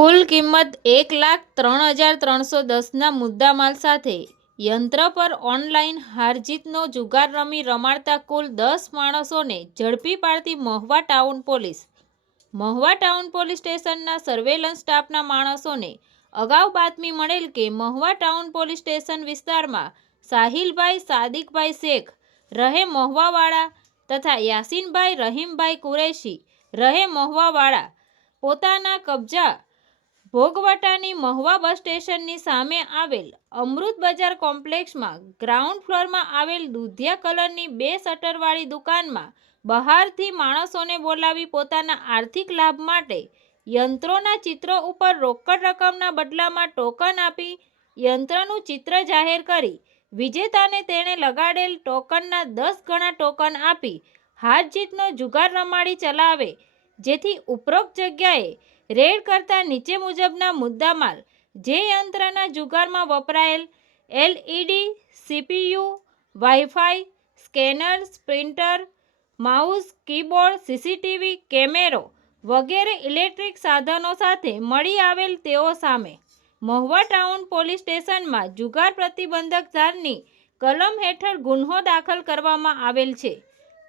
કિંમત એક લાખ ત્રણ હજાર ત્રણસો દસના મુદ્દામાલ સાથે યંત્ર પર ઓનલાઈન હારજીતનો જુગાર રમી રમાડતા કુલ દસ માણસોને ઝડપી પાડતી Mahuva town police. Mahuva town police સ્ટેશનના સર્વેલન્સ સ્ટાફના માણસોને અગાઉ બાતમી મળેલ કે મહુવા ટાઉન પોલીસ સ્ટેશન વિસ્તારમાં સાહિલભાઈ, સાદિકભાઈ શેખ, રહે મહુવાવાળા તથા યાસીનભાઈ, રહીમભાઈ કુરેશી, રહે મહુવાવાળા પોતાના કબજા ભોગવટાની મહુવા બસ સ્ટેશનની સામે આવેલ અમૃત બજાર કોમ્પ્લેક્સમાં ગ્રાઉન્ડ ફ્લોરમાં આવેલ દૂધિયા કલરની બે શટરવાળી દુકાનમાં બહારથી માણસોને બોલાવી પોતાના આર્થિક લાભ માટે યંત્રોના ચિત્રો ઉપર રોકડ રકમના બદલામાં ટોકન આપી યંત્રનું ચિત્ર જાહેર કરી વિજેતાને તેણે લગાડેલ ટોકનના દસ ગણા ટોકન આપી હાર જીતનો જુગાર રમાડી ચલાવે જેથી ઉપરોક્ત જગ્યાએ રેડ કરતા નીચે મુજબના મુદ્દામાલ જે યંત્રના જુગારમાં વપરાયેલ LED, CPU, wifi, scanner printer mouse, keyboard, CCTV કેમેરો વગેરે ઇલેક્ટ્રિક સાધનો સાથે મળી આવેલ તેઓ સામે મહુવા ટાઉન પોલીસ સ્ટેશનમાં જુગાર પ્રતિબંધક ધારની કલમ હેઠળ ગુન્હો દાખલ કરવામાં આવેલ છે.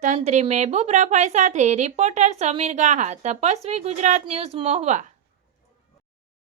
તંત્રી મહેબૂબ રફાઈ સાથે રિપોર્ટર સમીર ગાહા તપસ્વી ગુજરાત ન્યૂઝ મહુવા.